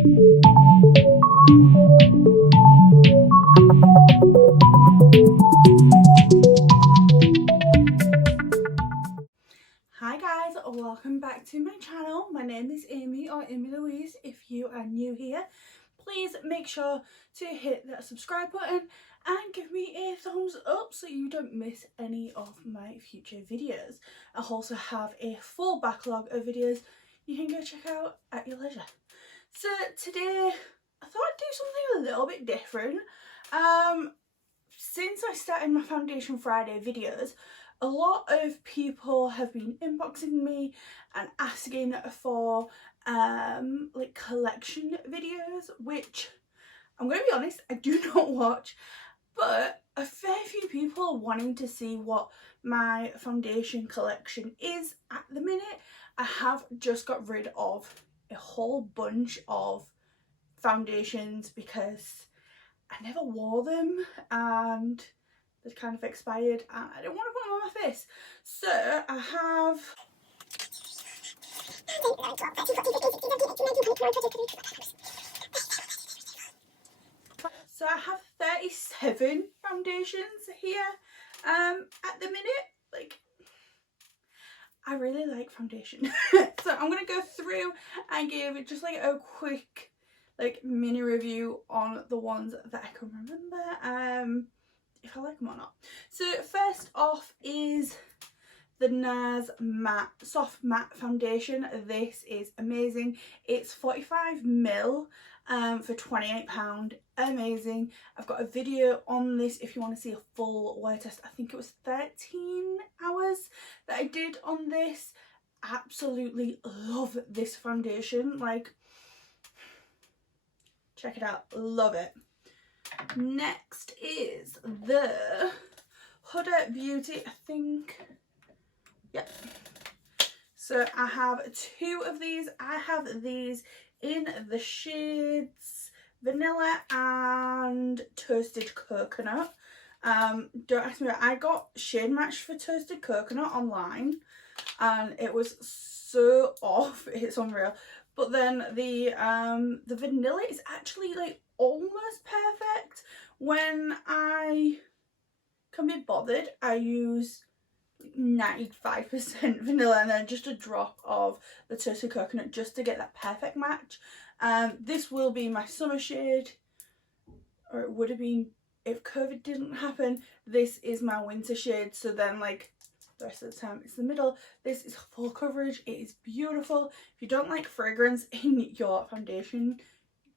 Hi guys, welcome back to my channel. My name is Amy, or amylouise if you are new here. Please make sure to hit that subscribe button and give me a thumbs up so you don't miss any of my future videos. I also have a full backlog of videos you can go check out at your leisure. So today I thought I'd do something a little bit different. Since I started my Foundation Friday videos, a lot of people have been inboxing me and asking for like collection videos, which I'm going to be honest, I do not watch, but a fair few people are wanting to see what my foundation collection is at the minute. I have just got rid of a whole bunch of foundations because I never wore them and they'd kind of expired and I didn't want to put them on my face. So I have So I have 37 foundations here at the minute. Like, I really like foundation. So I'm going to go through and give just like a quick like mini review on the ones that I can remember, if I like them or not. So first off is the NARS matte soft matte foundation. This is amazing. It's 45ml for £28. Amazing. I've got a video on this if you want to see a full wear test. I think it was 13 hours that I did on this. Absolutely love this foundation. Like, check it out, love it. Next is the Huda Beauty, I think. Yeah. So I have two of these. I have these in the shades Vanilla and Toasted Coconut. Don't ask me, I got shade matched for Toasted Coconut online and it was so off, it's unreal. But then the vanilla is actually like almost perfect. When I can be bothered, I use 95% vanilla and then just a drop of the Toasted Coconut just to get that perfect match. This will be my summer shade, or it would have been if COVID didn't happen. This is my winter shade, so then like the rest of the time it's the middle. This is full coverage. It is beautiful. If you don't like fragrance in your foundation,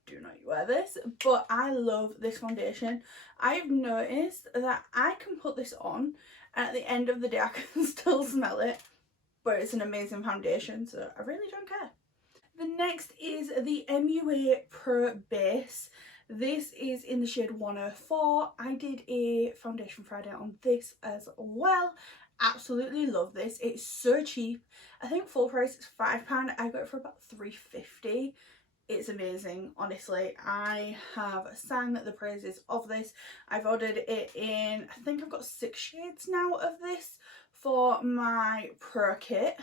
do not wear this, but I love this foundation. I've noticed that I can put this on and at the end of the day I can still smell it, but it's an amazing foundation, so I really don't care. The next is the MUA Pro Base. This is in the shade 104. I did a Foundation Friday on this as well. Absolutely love this. It's so cheap. I think full price is £5. I got it for about £3.50. It's amazing, honestly. I have sang the praises of this. I've ordered it in, I think I've got 6 shades now of this for my Pro kit,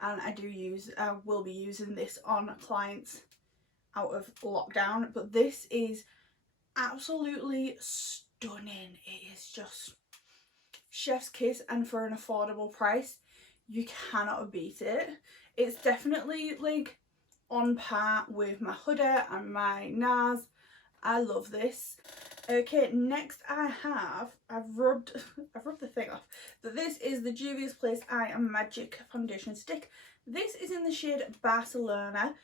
and I will be using this on clients out of lockdown. But this is absolutely stunning. It is just chef's kiss, and for an affordable price you cannot beat it. It's definitely like on par with my Huda and my NARS. I love this. Okay, next I've rubbed the thing off, but this is the Juvia's Place I Am Magic foundation stick. This is in the shade Barcelona.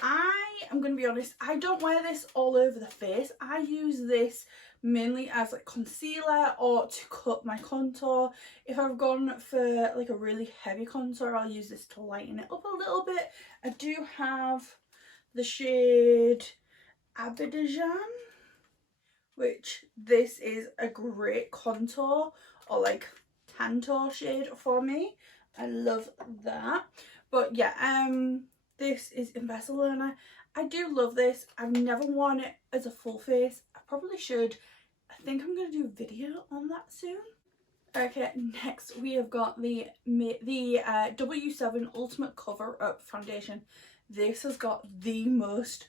I am going to be honest, I don't wear this all over the face. I use this mainly as like concealer or to cut my contour. If I've gone for like a really heavy contour, I'll use this to lighten it up a little bit. I do have the shade Abidjan, which this is a great contour or like tantour shade for me. I love that. But yeah, this is in Barcelona. I do love this. I've never worn it as a full face. I probably should. I think I'm going to do a video on that soon. Okay, next we have got the W7 Ultimate Cover Up Foundation. This has got the most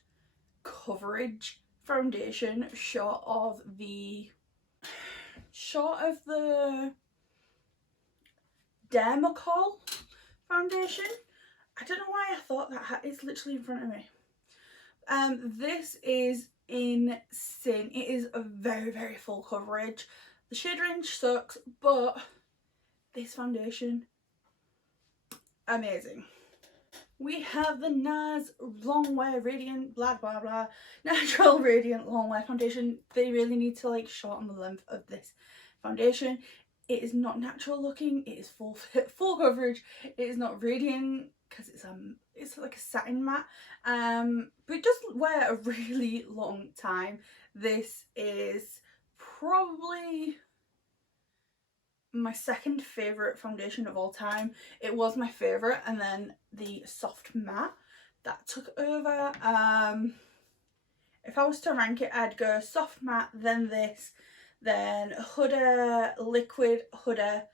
coverage foundation short of the Dermacol foundation. I don't know why I thought that. It's literally in front of me. This is insane. It is a very, very full coverage. The shade range sucks, but this foundation, amazing. We have the NARS Longwear Radiant blah blah blah Natural Radiant Longwear Foundation. They really need to like shorten the length of this foundation. It is not natural looking. It is full coverage. It is not radiant because it's like a satin matte. But it does wear a really long time. This is probably my second favourite foundation of all time. It was my favourite, and then the soft matte that took over. If I was to rank it, I'd go soft matte, then this, then Huda liquid, Huda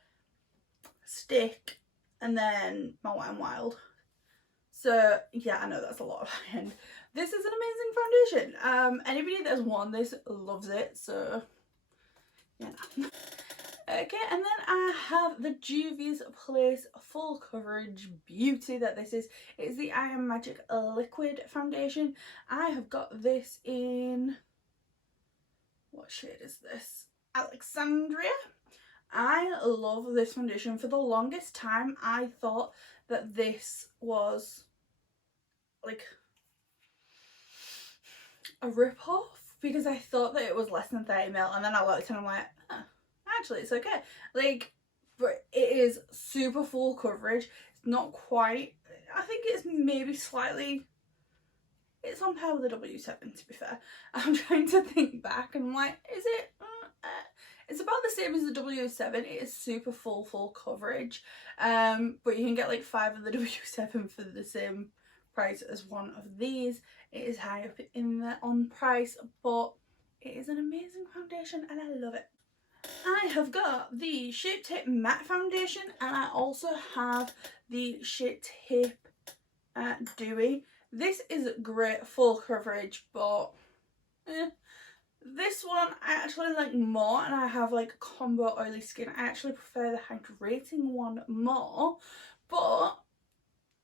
stick, and then my Wet n Wild. So yeah, I know that's a lot of high end. This is an amazing foundation. Anybody that's worn this loves it, so yeah. Okay, and then I have the Juvia's Place Full Coverage Beauty that this is. It's the I Am Magic Liquid Foundation. I have got this in, what shade is this? Alexandria. I love this foundation. For the longest time, I thought that this was like a rip-off because I thought that it was less than 30ml, and then I looked and I'm like, huh, actually it's okay. Like, but it is super full coverage. It's not quite, I think it's maybe slightly, it's on par with the W7 to be fair. I'm trying to think back and I'm like, is it? It's about the same as the W7. It is super full coverage, but you can get like 5 of the W7 for the same price as one of these. It is high up on price, but it is an amazing foundation and I love it. I have got the Shape Tape Matte Foundation, and I also have the Shape Tape Dewy. This is great full coverage, but this one I actually like more, and I have like combo oily skin. I actually prefer the hydrating one more, but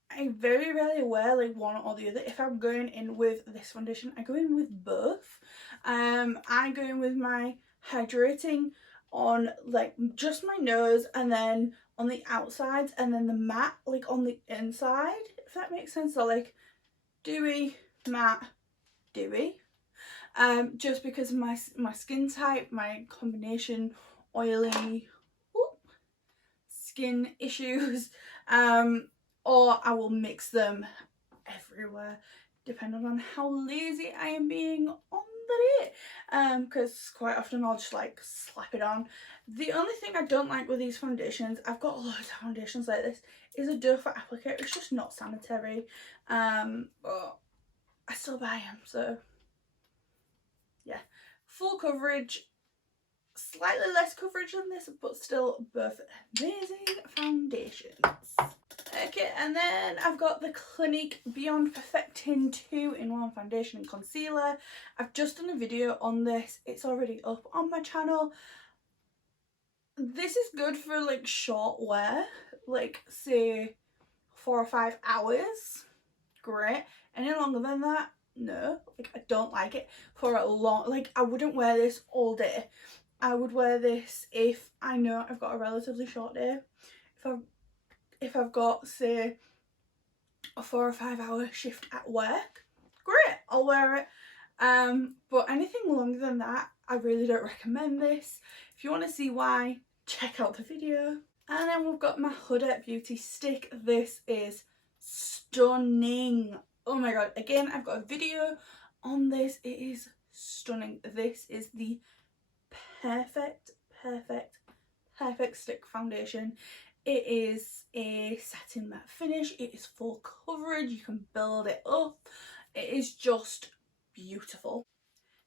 I very rarely wear like one or the other. If I'm going in with this foundation, I go in with both. I go in with my hydrating on like just my nose, and then on the outsides, and then the matte like on the inside, if that makes sense. So like dewy, matte, dewy. Just because of my skin type, my combination oily skin issues, or I will mix them everywhere depending on how lazy I am being on the day, because quite often I'll just like slap it on. The only thing I don't like with these foundations, I've got loads of foundations like this, is a doe foot applicator. It's just not sanitary, but I still buy them, so yeah. Full coverage, slightly less coverage than this, but still both amazing foundations. Okay, and then I've got the Clinique Beyond Perfecting 2-in-1 foundation and concealer. I've just done a video on this. It's already up on my channel. This is good for like short wear, like say 4 or 5 hours. Great. Any longer than that, no. Like, I don't like it for a long, like I wouldn't wear this all day. I would wear this if I know I've got a relatively short day. If I've got, say, a 4 or 5 hour shift at work, great, I'll wear it. But anything longer than that, I really don't recommend this. If you want to see why, check out the video. And then we've got my Huda Beauty Stick. This is stunning. Oh my god, again, I've got a video on this. It is stunning. This is the perfect stick foundation. It is a satin matte finish. It is full coverage. You can build it up. It is just beautiful.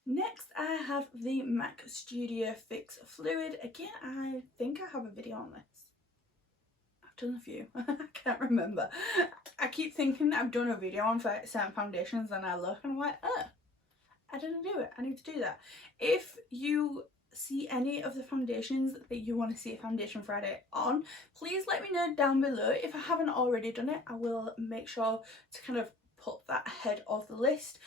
Next, I have the MAC Studio Fix Fluid. Again, I think I have a video on this. I've done a few. I can't remember. I keep thinking that I've done a video on certain foundations, and I look and I'm like, oh, I didn't do it. I need to do that. If you see any of the foundations that you want to see a Foundation Friday on, please let me know down below. If I haven't already done it, I will make sure to kind of put that ahead of the list.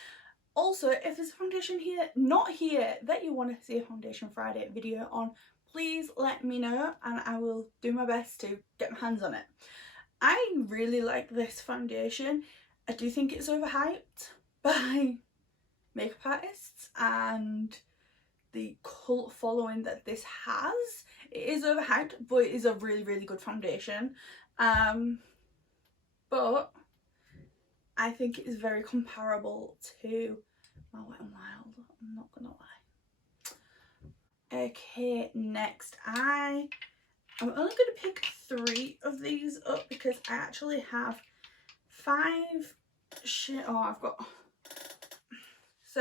Also, if there's a foundation here, not here, that you want to see a Foundation Friday video on, please let me know and I will do my best to get my hands on it. I really like this foundation. I do think it's overhyped by makeup artists and the cult following that this has. It is overhyped, but it is a really, really good foundation. But I think it is very comparable to my Wet n Wild, I'm not gonna lie. Okay, next I'm only going to pick 3 of these up because I actually have 5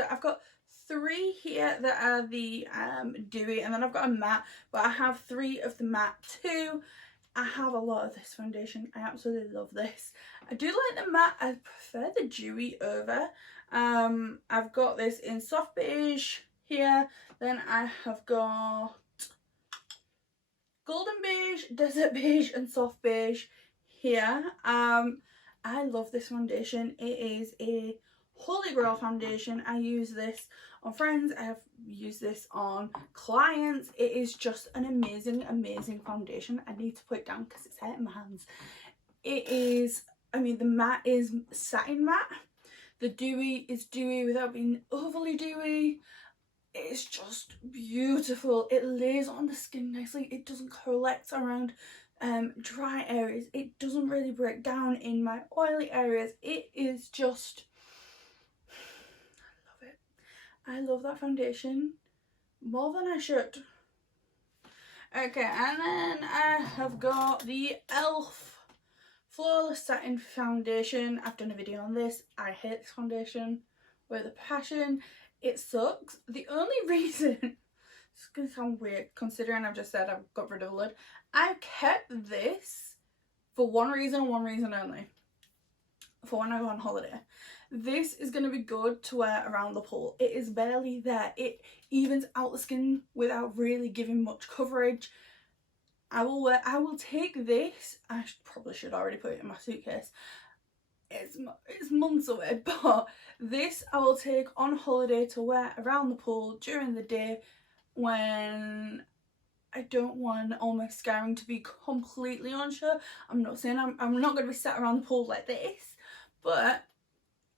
I've got 3 here that are the dewy, and then I've got a matte, but I have 3 of the matte too. I have a lot of this foundation. I absolutely love this. I do like the matte. I prefer the dewy over. I've got this in soft beige here. Then I have got golden beige, desert beige and soft beige here. I love this foundation. It is a holy grail foundation. I use this on friends. I have used this on clients. It is just an amazing, amazing foundation. I need to put it down because it's hurting my hands. It is, I mean, the matte is satin matte. The dewy is dewy without being overly dewy. It's just beautiful. It lays on the skin nicely. It doesn't collect around dry areas. It doesn't really break down in my oily areas. It is just, I love it. I love that foundation more than I should. Okay, and then I have got the e.l.f. Flawless Satin Foundation. I've done a video on this. I hate this foundation with a passion. It sucks. The only reason, it's going to sound weird considering I've just said I've got rid of a load. I kept this for one reason and one reason only. For when I go on holiday. This is going to be good to wear around the pool. It is barely there. It evens out the skin without really giving much coverage. I will take this. I probably should already put it in my suitcase. It's months away, but this I will take on holiday to wear around the pool during the day when I don't want all my scarring to be completely unsure. I'm not saying I'm not going to be sat around the pool like this, but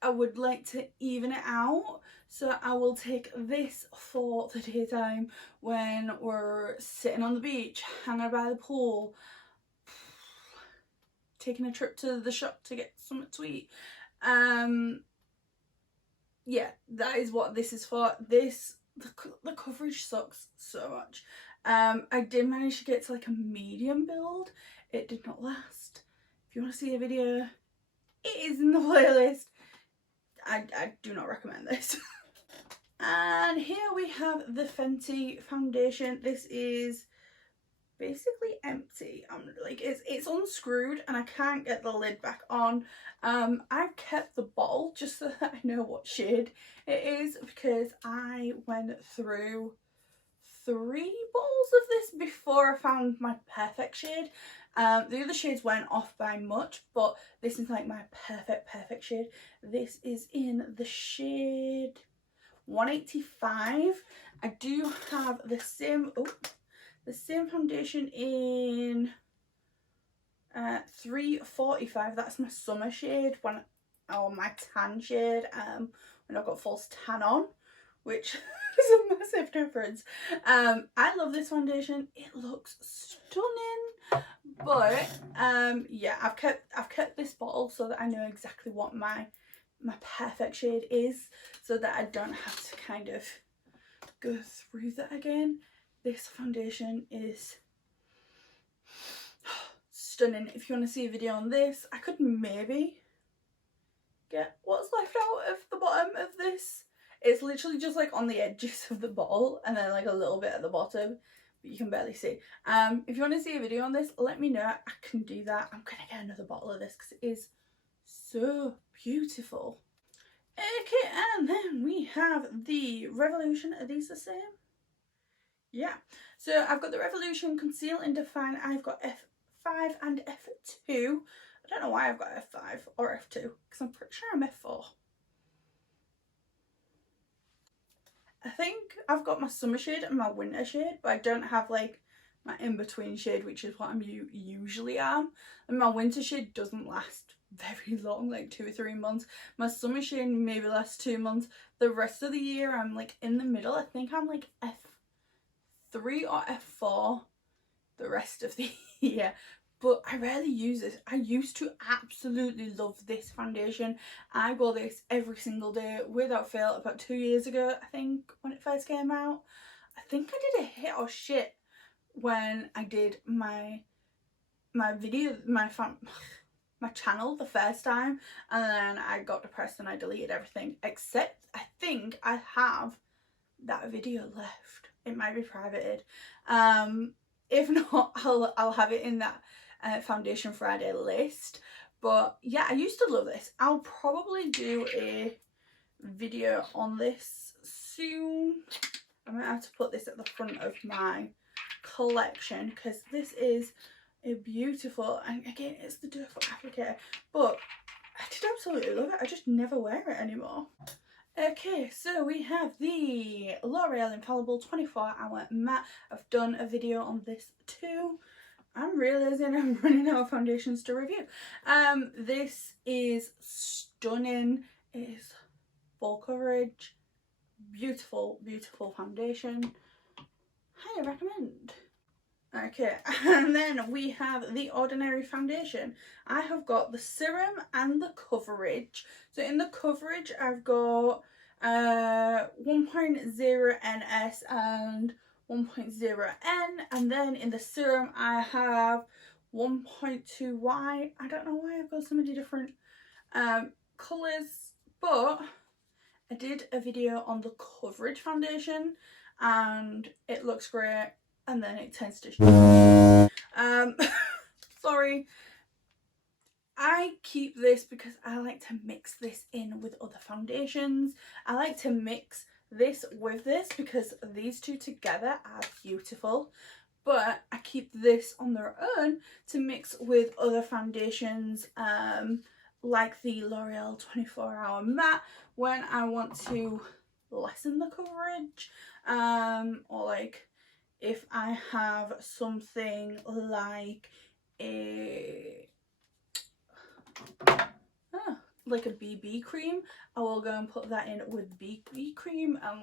I would like to even it out. So I will take this for the daytime when we're sitting on the beach, hanging by the pool, taking a trip to the shop to get something to eat. Yeah, that is what this is for. The coverage sucks so much. I did manage to get to like a medium build. It did not last. If you want to see a video, it is in the playlist. I do not recommend this. And here we have the Fenty foundation. This is basically empty. Like it's unscrewed and I can't get the lid back on. I've kept the bottle just so that I know what shade it is because I went through 3 bottles of this before I found my perfect shade. The other shades went off by much, but this is like my perfect shade. This is in the shade 185. I do have the same foundation in 345. That's my summer shade or my tan shade when I've got false tan on, which is a massive difference. I love this foundation. It looks stunning. But yeah, I've kept this bottle so that I know exactly what my perfect shade is, so that I don't have to kind of go through that again. This foundation is stunning. If you want to see a video on this, I could maybe get what's left out of the bottom of this. It's literally just like on the edges of the bottle and then like a little bit at the bottom, but you can barely see. If you want to see a video on this, let me know. I can do that. I'm gonna get another bottle of this because it is so beautiful. Okay, and then we have the Revolution. Are these the same? Yeah. So I've got the Revolution Conceal and Define. I've got F5 and F2. I don't know why I've got F5 or F2 because I'm pretty sure I'm F4. I think I've got my summer shade and my winter shade, but I don't have like my in-between shade, which is what I'm usually am. And my winter shade doesn't last very long, like 2 or 3 months. My summer shade maybe lasts 2 months. The rest of the year I'm like in the middle. I think I'm like F3 or F4 the rest of the year. But I rarely use this. I used to absolutely love this foundation. I wore this every single day without fail about 2 years ago, I think, when it first came out. I think I did a hit or shit when I did my video, my channel the first time, and then I got depressed and I deleted everything, except I think I have that video left. It might be privated. If not, I'll have it in that Foundation Friday list. But yeah, I used to love this. I'll probably do a video on this soon. I'm gonna have to put this at the front of my collection because this is a beautiful, and again, it's the doe foot applicator, but I did absolutely love it. I just never wear it anymore. Okay, so we have the L'Oreal Infallible 24-hour matte. I've done a video on this too. I'm realising I'm running out of foundations to review. This is stunning. It is full coverage. Beautiful, beautiful foundation. Highly recommend. Okay, and then we have the Ordinary foundation. I have got the serum and the coverage. So in the coverage I've got 1.0 NS and 1.0 N, and then in the serum I have 1.2 Y. I don't know why I've got so many different colours, but I did a video on the coverage foundation and it looks great. And then it tends to sorry. I keep this because I like to mix this in with other foundations. I like to mix this with this because these two together are beautiful. But I keep this on their own to mix with other foundations, like the L'Oreal 24-hour matte when I want to lessen the coverage, or like if I have something like like a BB cream, I will go and put that in with BB cream and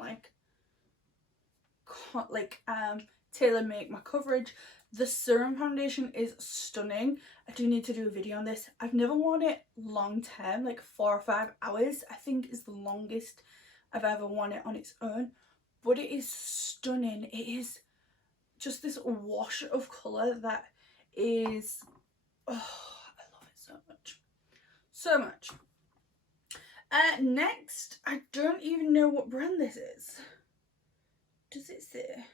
tailor make my coverage. The serum foundation is stunning. I do need to do a video on this. I've never worn it long term, like 4 or 5 hours I think is the longest I've ever worn it on its own, but it is stunning. It is just this wash of colour that is, oh, I love it so much. So much. Next, I don't even know what brand this is. Does it say?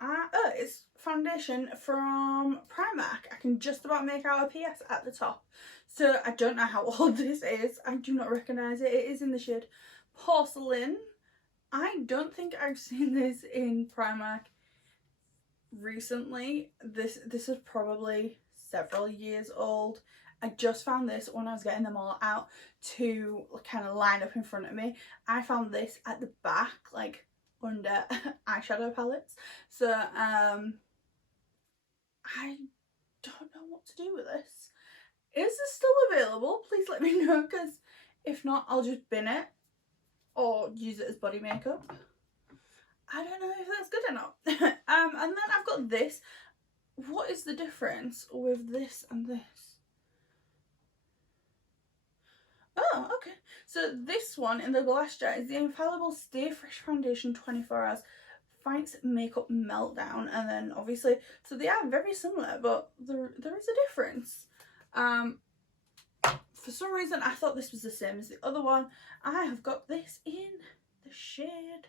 Oh, it's foundation from Primark. I can just about make out a PS at the top. So I don't know how old this is. I do not recognise it. It is in the shade Porcelain. I don't think I've seen this in Primark recently. This is probably several years old. I just found this when I was getting them all out to kind of line up in front of me. I found this at the back, like under eyeshadow palettes. So I don't know what to do with this. Is this still available? Please let me know, because if not, I'll just bin it or use it as body makeup. I don't know if that's good or not. And then I've got this. What is the difference with this and this? Oh, okay. So this one in the glass jar is the Infallible Stay Fresh Foundation 24 Hours Fights Makeup Meltdown. And then obviously, so they are very similar, but there is a difference. For some reason I thought this was the same as the other one. I have got this in the shade,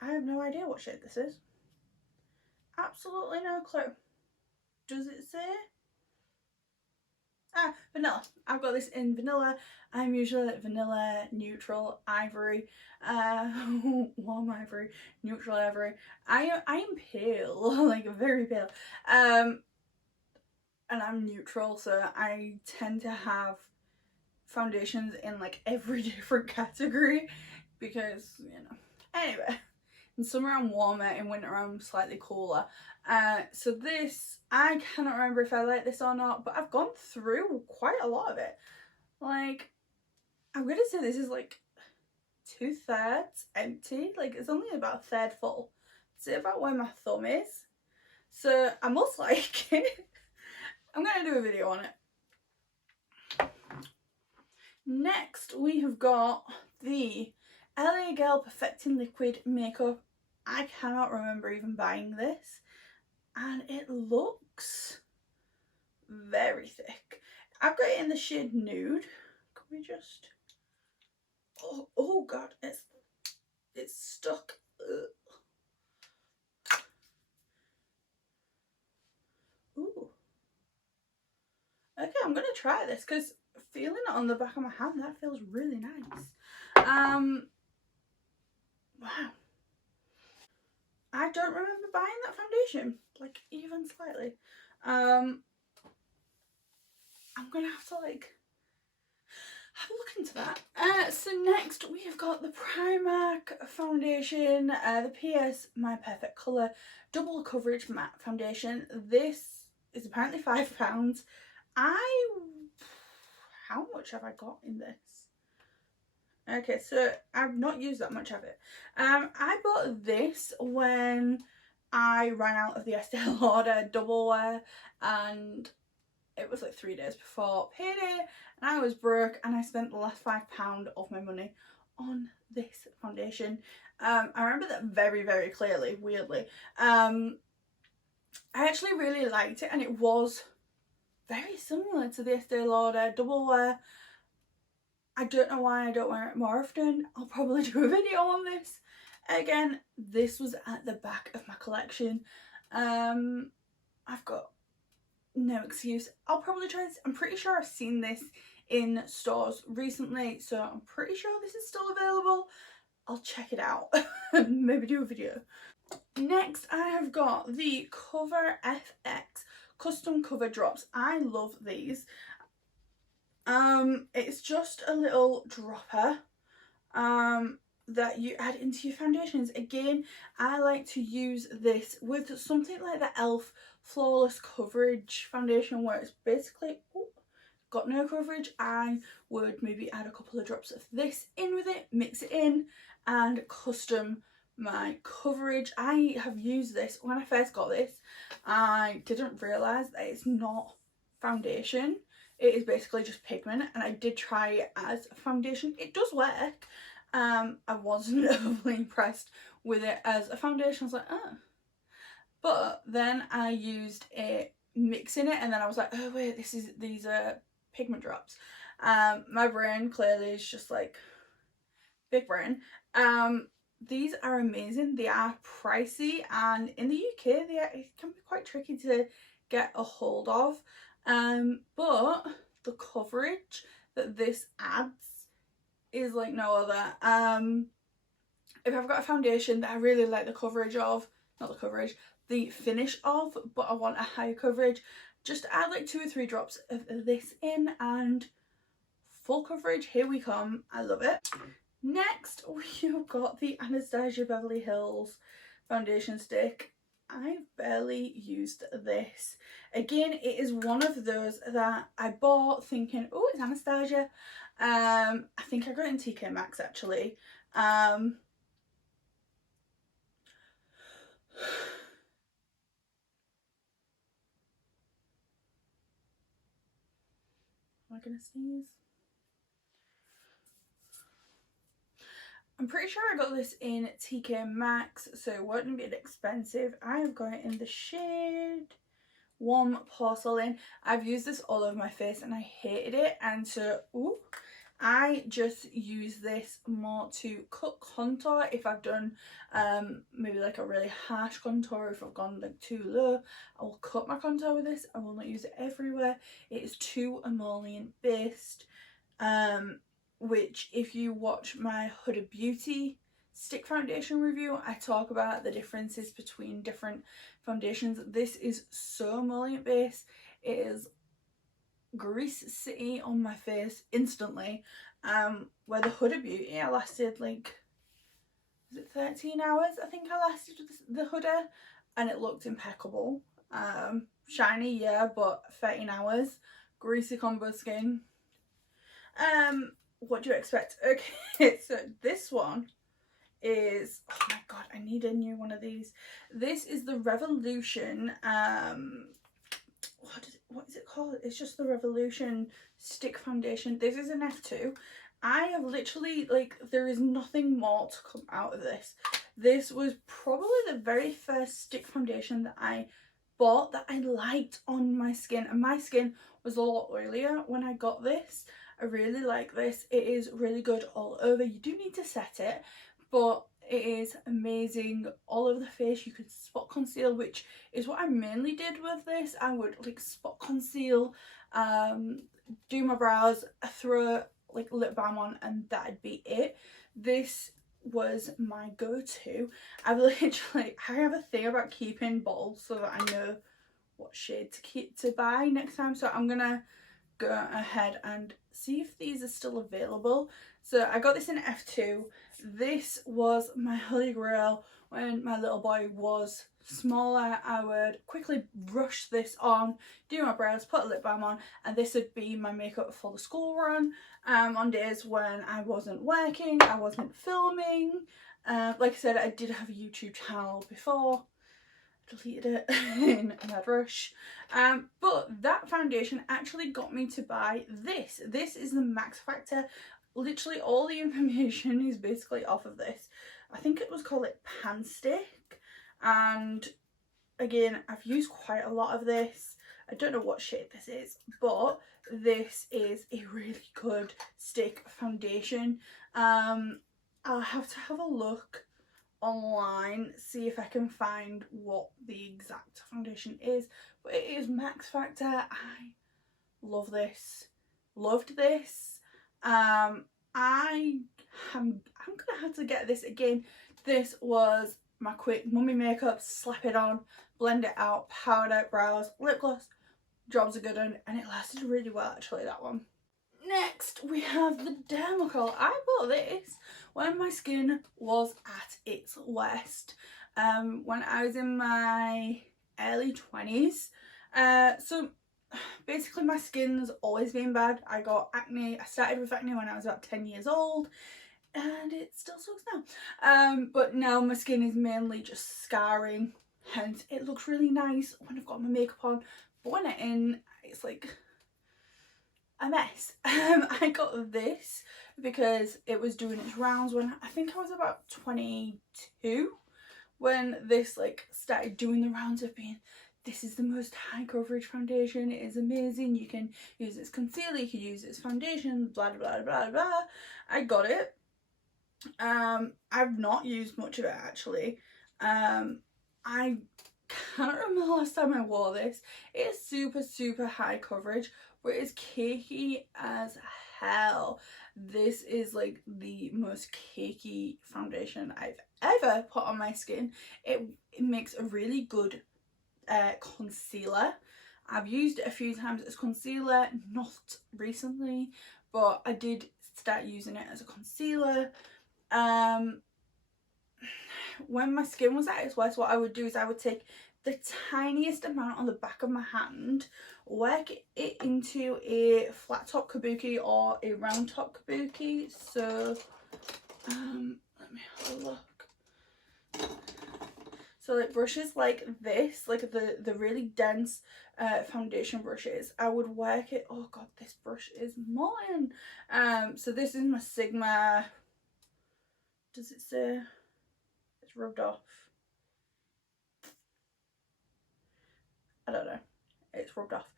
I have no idea what shade this is. absolutely no clue. Does it say? Ah, vanilla. I've got this in vanilla. I'm usually like vanilla, neutral, ivory, warm ivory, neutral ivory. I am pale, like very pale. And I'm neutral, so I tend to have foundations in like every different category because, you know. Anyway, in summer I'm warmer, in winter I'm slightly cooler. So this, I cannot remember if I like this or not, but I've gone through quite a lot of it. Like, I'm gonna say this is like 2/3 empty. Like, it's only about a third full. See about where my thumb is. So I must like it. I'm gonna do a video on it. Next, we have got the LA Girl Perfecting Liquid Makeup. I cannot remember even buying this, and it looks very thick. I've got it in the shade Nude. Can we just... oh god, it's stuck. Ugh. Ooh. Okay, I'm gonna try this because feeling it on the back of my hand, that feels really nice. Wow. I don't remember buying that foundation, like even slightly. I'm gonna have to like have a look into that. So next we have got the Primark foundation, the PS My Perfect Colour Double Coverage Matte Foundation. This is apparently £5. How much have I got in this? Okay, so I've not used that much of it. I bought this when I ran out of the Estee Lauder Double Wear, and it was like 3 days before payday, and I was broke, and I spent the last £5 of my money on this foundation. I remember that very, very clearly, weirdly. I actually really liked it, and it was very similar to the Estee Lauder Double Wear. I don't know why I don't wear it more often. I'll probably do a video on this. Again, this was at the back of my collection. I've got no excuse. I'll probably try this. I'm pretty sure I've seen this in stores recently, so I'm pretty sure this is still available. I'll check it out and maybe do a video. Next, I have got the Cover FX Custom Cover Drops. I love these. It's just a little dropper that you add into your foundations. Again, I like to use this with something like the e.l.f. Flawless Coverage foundation, where it's basically got no coverage. I would maybe add a couple of drops of this in with it, mix it in, and custom my coverage. I have used this when I first got this. I didn't realise that it's not foundation. It is basically just pigment, and I did try it as a foundation. It does work. I wasn't overly impressed with it as a foundation. I was like, oh. But then I used it mixing it, and then I was like, oh wait, these are pigment drops. My brain clearly is just like big brain. These are amazing. They are pricey, and in the UK it can be quite tricky to get a hold of. But the coverage that this adds is like no other. If I've got a foundation that I really like the coverage of, not the coverage, the finish of, but I want a higher coverage, just add like 2 or 3 drops of this in and full coverage. Here we come. I love it. Next, we've got the Anastasia Beverly Hills foundation stick. I've barely used this. Again, it is one of those that I bought thinking, oh, it's Anastasia. I think I got it in TK Maxx actually. Am I gonna sneeze? I'm pretty sure I got this in TK Maxx, so it wouldn't be expensive. I have got it in the shade Warm Porcelain. I've used this all over my face and I hated it, and so I just use this more to cut contour if I've done maybe like a really harsh contour. If I've gone like too low, I will cut my contour with this. I will not use it everywhere. It is too emollient based, which if you watch my Huda Beauty stick foundation review, I talk about the differences between different foundations. This is so emollient based. It is grease city on my face instantly, where the Huda Beauty I lasted like, was it 13 hours I think I lasted with the Huda, and it looked impeccable. Shiny, yeah, but 13 hours greasy combo skin. What do you expect? Okay, so this one is, oh my god, I need a new one of these. This is the Revolution what is it called? It's just the Revolution stick foundation. This is an F2. I have literally, like, there is nothing more to come out of this. This was probably the very first stick foundation that I bought that I liked on my skin, and my skin was a lot oilier when I got this. I really like this. It is really good all over. You do need to set it, but it is amazing all over the face. You could spot conceal, which is what I mainly did with this. I would like spot conceal, do my brows, throw like lip balm on, and that'd be it. This was my go-to. I have a thing about keeping bottles so that I know what shade to buy next time. So I'm gonna go ahead and see if these are still available. So I got this in F2. This was my holy grail when my little boy was smaller. I would quickly rush this on, do my brows, put a lip balm on, and this would be my makeup for the school run, on days when I wasn't working, I wasn't filming. Like I said, I did have a YouTube channel before. Deleted it in a mad rush, but that foundation actually got me to buy this. This is the Max Factor. Literally all the information is basically off of this. I think it was called like Pan Stick, and again, I've used quite a lot of this. I don't know what shade this is, but this is a really good stick foundation. I'll have to have a look online, see if I can find what the exact foundation is, but it is Max Factor. I love this, loved this. I'm gonna have to get this again. This was my quick mummy makeup, slap it on, blend it out, powder, brows, lip gloss, job's a good one, and it lasted really well actually, that one. Next we have the Dermacol. I bought this when my skin was at its worst, when I was in my early 20s. So basically my skin's always been bad. I got acne. I started with acne when I was about 10 years old, and it still sucks now. But now my skin is mainly just scarring, hence it looks really nice when I've got my makeup on, but when it's in, it's like a mess. I got this because it was doing its rounds when I think I was about 22, when this like started doing the rounds of being, this is the most high coverage foundation, it is amazing, you can use its concealer, you can use its foundation, blah blah blah blah. I got it. I've not used much of it actually. I can't remember the last time I wore this. It is super high coverage, but it is cakey as hell. This is like the most cakey foundation I've ever put on my skin. It makes a really good concealer. I've used it a few times as concealer, not recently, but I did start using it as a concealer. When my skin was at its worst, what I would do is I would take the tiniest amount on the back of my hand, work it into a flat top kabuki or a round top kabuki. So let me have a look. So like brushes like this, like the really dense foundation brushes, I would work it. Oh god, this brush is molten. So this is my Sigma. Does it say? It's rubbed off. I don't know. It's rubbed off.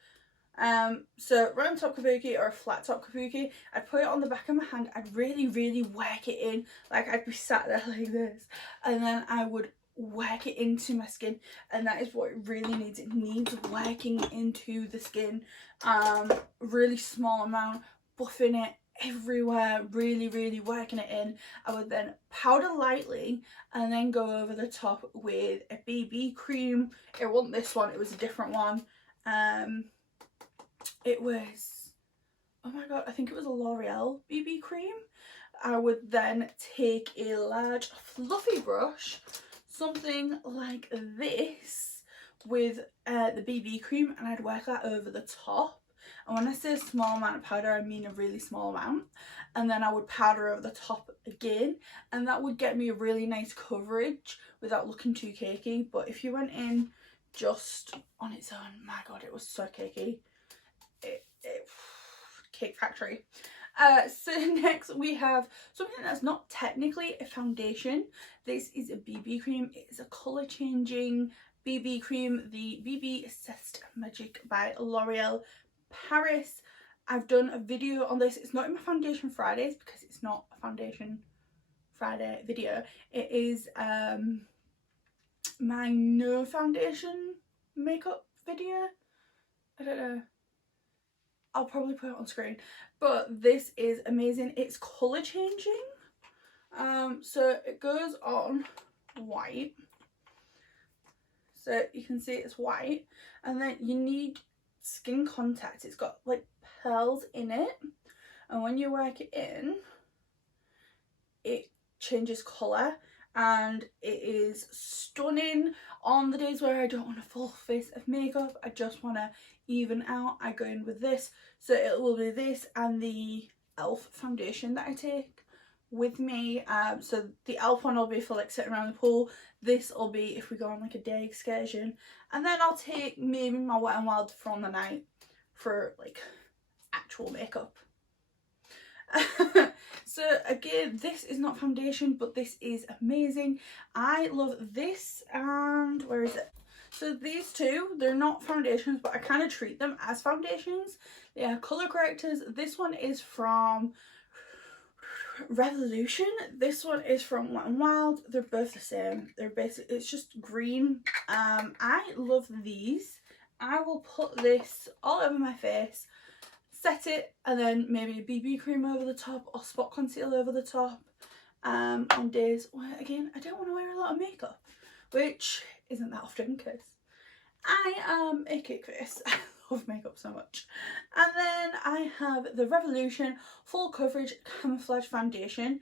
So round top kabuki or a flat top kabuki, I'd put it on the back of my hand, I'd really work it in, like I'd be sat there like this, and then I would work it into my skin, and that is what it really needs. It needs working into the skin, really small amount, buffing it everywhere, really working it in. I would then powder lightly and then go over the top with a BB cream. It wasn't this one, it was a different one. It was, oh my god, I think it was a L'Oreal BB cream. I would then take a large fluffy brush, something like this, with the BB cream, and I'd work that over the top. And when I say a small amount of powder, I mean a really small amount. And then I would powder over the top again, and that would get me a really nice coverage without looking too cakey. But if you went in just on its own, my god, it was so cakey. Cake factory. So next we have something that's not technically a foundation. This is a BB cream. It is a colour changing BB cream, the BB Obsessed Magic by L'Oreal Paris. I've done a video on this. It's not in my Foundation Fridays because it's not a Foundation Friday video. It is my no foundation makeup video. I don't know. I'll probably put it on screen. But this is amazing. It's colour changing. So it goes on white. So you can see it's white. And then you need skin contact. It's got like pearls in it. And when you work it in, it changes colour. And it is stunning. On the days where I don't want a full face of makeup, I just want to even out, I go in with this. So it will be this and the e.l.f. foundation that I take with me. So the e.l.f. one will be for like sitting around the pool. This will be if we go on like a day excursion. And then I'll take maybe my Wet n Wild from the night for like actual makeup. So again, this is not foundation, but this is amazing. I love this, and where is it? So these two, they're not foundations, but I kind of treat them as foundations. They are colour correctors. This one is from Revolution. This one is from Wet n Wild. They're both the same. They're basically, it's just green. I love these. I will put this all over my face, set it, and then maybe a BB cream over the top or spot concealer over the top on days where, again, I don't want to wear a lot of makeup, which isn't that often because I am a cake face. I love makeup so much. And then I have the Revolution Full Coverage Camouflage Foundation.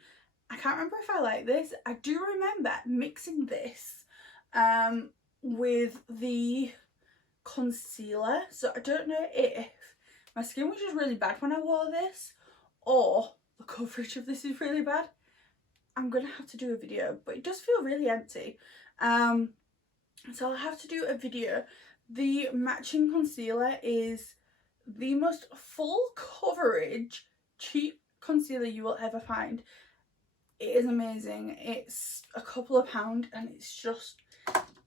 I can't remember if I like this. I do remember mixing this with the concealer, so I don't know if my skin was just really bad when I wore this, or the coverage of this is really bad. I'm gonna have to do a video, but it does feel really empty. So I'll have to do a video. The matching concealer is the most full coverage cheap concealer you will ever find. It is amazing. It's a couple of pounds and it's just,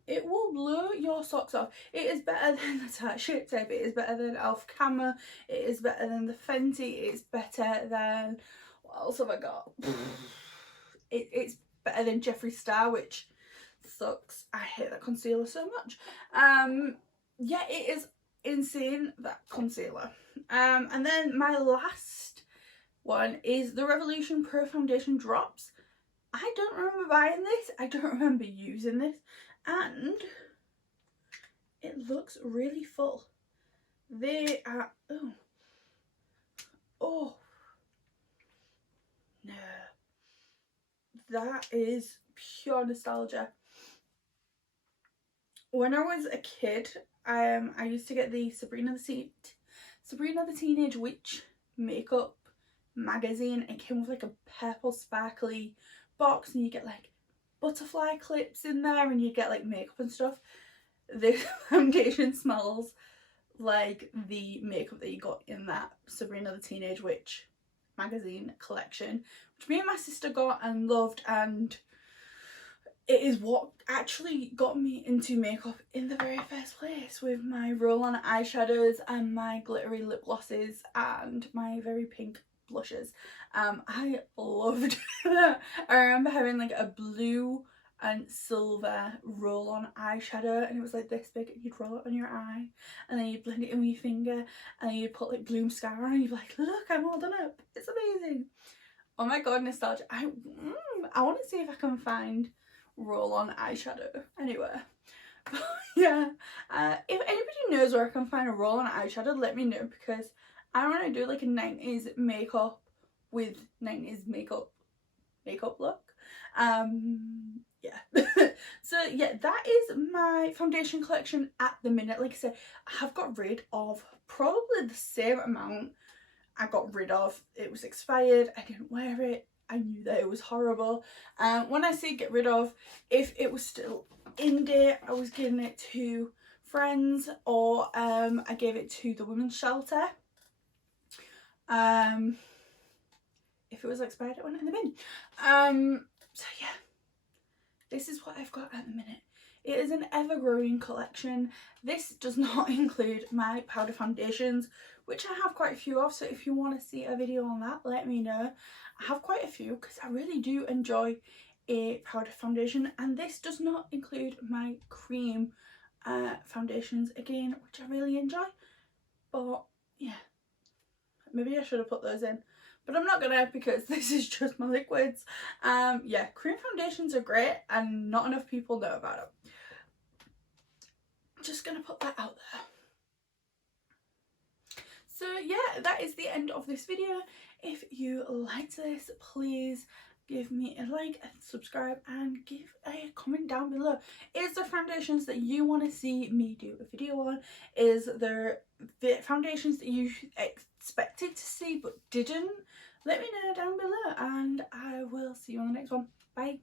it will blow your socks off. It is better than the Tarte Shape Tape. It is better than e.l.f. Camo. It is better than the Fenty. It's better than, what else have I got? It's better than Jeffree Star, which sucks. I hate that concealer so much. Yeah, it is insane, that concealer. And then my last one is the Revolution Pro Foundation Drops. I don't remember buying this. I don't remember using this. And it looks really full. They are, oh no, that is pure nostalgia. When I was a kid, I used to get the Sabrina the Teenage Witch makeup magazine. It came with like a purple sparkly box, and you get like butterfly clips in there, and you get like makeup and stuff. This foundation smells like the makeup that you got in that Sabrina the Teenage Witch magazine collection, which me and my sister got and loved, and it is what actually got me into makeup in the very first place, with my roll-on eyeshadows and my glittery lip glosses and my very pink blushes. I loved I remember having like a blue and silver roll-on eyeshadow, and it was like this big, and you'd roll it on your eye and then you'd blend it in with your finger, and then you'd put like blue mascara on and you'd be like, look, I'm all done up, it's amazing. Oh my god, nostalgia. I want to see if I can find roll-on eyeshadow anywhere. But yeah, if anybody knows where I can find a roll-on eyeshadow, let me know, because I want to do like a 90s makeup with 90s makeup look. Yeah. So yeah, that is my foundation collection at the minute. Like I said, I have got rid of probably the same amount I got rid of. It was expired, I didn't wear it, I knew that it was horrible. When I say get rid of, if it was still in date, I was giving it to friends, or I gave it to the women's shelter. If it was expired, it went in the bin. So yeah, this is what I've got at the minute. It is an ever-growing collection. This does not include my powder foundations, which I have quite a few of, so if you want to see a video on that, let me know. I have quite a few because I really do enjoy a powder foundation, and this does not include my cream foundations again, which I really enjoy. But yeah, maybe I should have put those in, but I'm not gonna, because this is just my liquids. Yeah, cream foundations are great and not enough people know about them. Just gonna put that out there. So yeah, that is the end of this video. If you liked this, please give me a like and subscribe, and give a comment down below. Is there foundations that you want to see me do a video on? Is there foundations that you expected to see but didn't? Let me know down below, and I will see you on the next one. Bye.